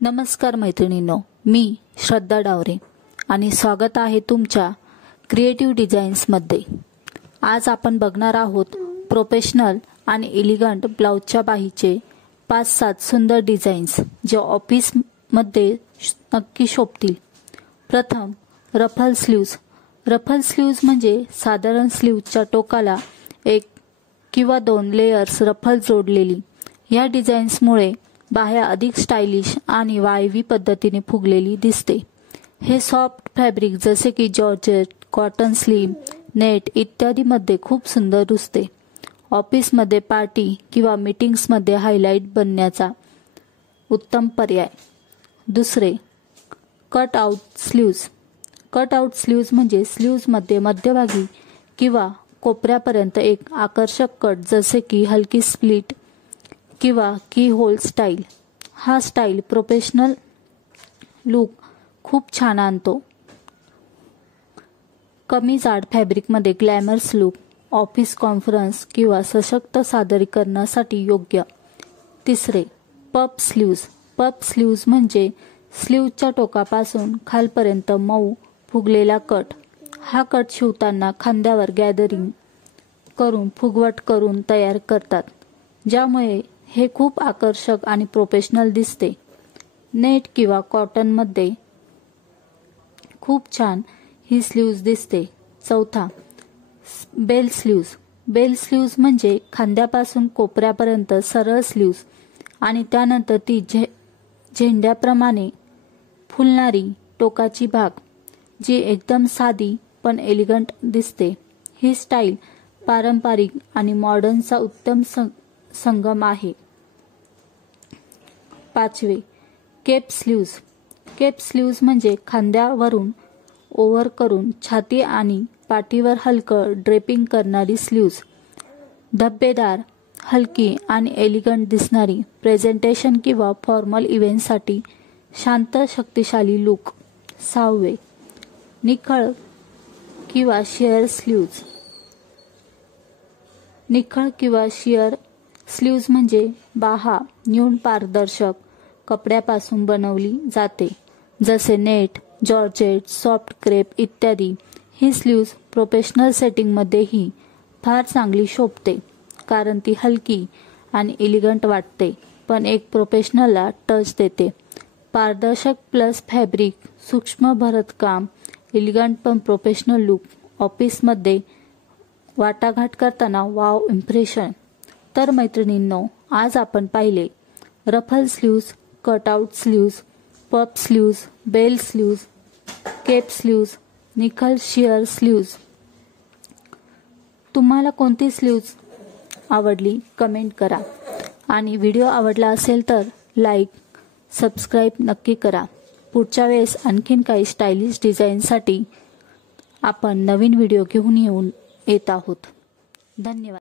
नमस्कार मैत्रिणींनो, मी श्रद्धा डावरे आणि स्वागत आहे तुमच्या क्रिएटिव्ह डिझाईन्समध्ये। आज आपण बघणार आहोत प्रोफेशनल आणि एलिगंट ब्लाउजच्या बाहीचे 5-7 सुंदर डिझाईन्स जे ऑफिसमध्ये नक्की शोभतील। प्रथम रफल स्लीव्ज। रफल स्लीव्ज म्हणजे साधारण स्लीव्जच्या टोकाला एक किंवा 2 लेयर्स रफल जोडलेली। या डिझाईन्समुळे बाह्य अधिक स्टाइलिश आणि वायवी पद्धतीने फुगलेली दिसते। हे सॉफ्ट फॅब्रिक जसे की जॉर्जेट, कॉटन स्लीम, नेट इत्यादी मध्ये खूप सुंदर दिसते। ऑफिसमध्ये पार्टी किंवा मीटिंग्समध्ये हायलाइट बनण्याचा उत्तम पर्याय। दुसरे cut out sleeves. Cut out sleeves म्हणजे स्लीव्जमध्ये मध्यभागी किंवा कोपऱ्यापर्यंत एक आकर्षक कट जसे की हलकी स्प्लिट किंवा की होल स्टाईल। हा स्टाईल प्रोफेशनल लुक खूप छान आणतो। कमी जाड फॅब्रिकमध्ये ग्लॅमरस लुक, ऑफिस कॉन्फरन्स किंवा सशक्त सादरीकरणासाठी योग्य। तिसरे पफ स्लीव्ज। पफ स्लीव्ज म्हणजे स्लीव्जच्या टोकापासून खालपर्यंत मऊ फुगलेला कट। हा कट शिवताना खांद्यावर गॅदरिंग करून फुगवट करून तयार करतात, ज्यामुळे हे खूप आकर्षक आणि प्रोफेशनल दिसते। नेट किंवा कॉटन मध्ये खूप छान ही स्लीव्ज दिसते। चौथा बेल स्लीव्ज। बेल स्लीव्ज म्हणजे खांद्यापासून कोपऱ्यापर्यंत सरळ स्लीव्ज आणि त्यानंतर ती झेंड्याप्रमाणे फुलणारी टोकाची भाग, जी एकदम साधी पण एलिगंट दिसते। ही स्टाईल पारंपरिक आणि मॉडर्नचा उत्तम संगम आहे। पाचवे केप स्लीव्ज। केप स्लीव्ज म्हणजे खांद्यावरून ओव्हर करून छाती आणि पाठीवर हलकं ड्रेपिंग करणारी स्लीव्ज। धब्बेदार, हलकी आणि एलिगंट दिसणारी प्रेझेंटेशन किंवा फॉर्मल इव्हेंटसाठी शांत शक्तिशाली लुक। सहावे निखळ किंवा शिअर स्लीव्ज। निखळ किंवा शिअर स्लीव्ज म्हणजे बाहा न्यूड पारदर्शक कपड्यापासून बनवली जाते, जसे नेट, जॉर्जेट, सॉफ्ट क्रेप इत्यादी। ही स्लीव्ज प्रोफेशनल सेटिंगमध्येही फार चांगली शोभते, कारण ती हलकी आणि एलिगंट वाटते पण एक प्रोफेशनलला टच देते। पारदर्शक प्लस फॅब्रिक, सूक्ष्म भरतकाम, एलिगंट पण प्रोफेशनल लुक, ऑफिसमध्ये वाटाघाट करताना वाव इम्प्रेशन। तर मैत्रिणींनो, आज आपण पाहिले ruffle sleeves, cut out sleeves, puff sleeves, bell sleeves, cape sleeves, निखळ शिअर स्लीव्ज। तुम्हाला कोणती स्लीव्ज आवडली कमेंट करा आणि व्हिडिओ आवडला असेल तर लाईक, सबस्क्राईब नक्की करा। पुढच्या वेळेस आणखीन काही स्टाइलिश डिझाईनसाठी आपण नवीन व्हिडिओ घेऊन येत आहोत। धन्यवाद।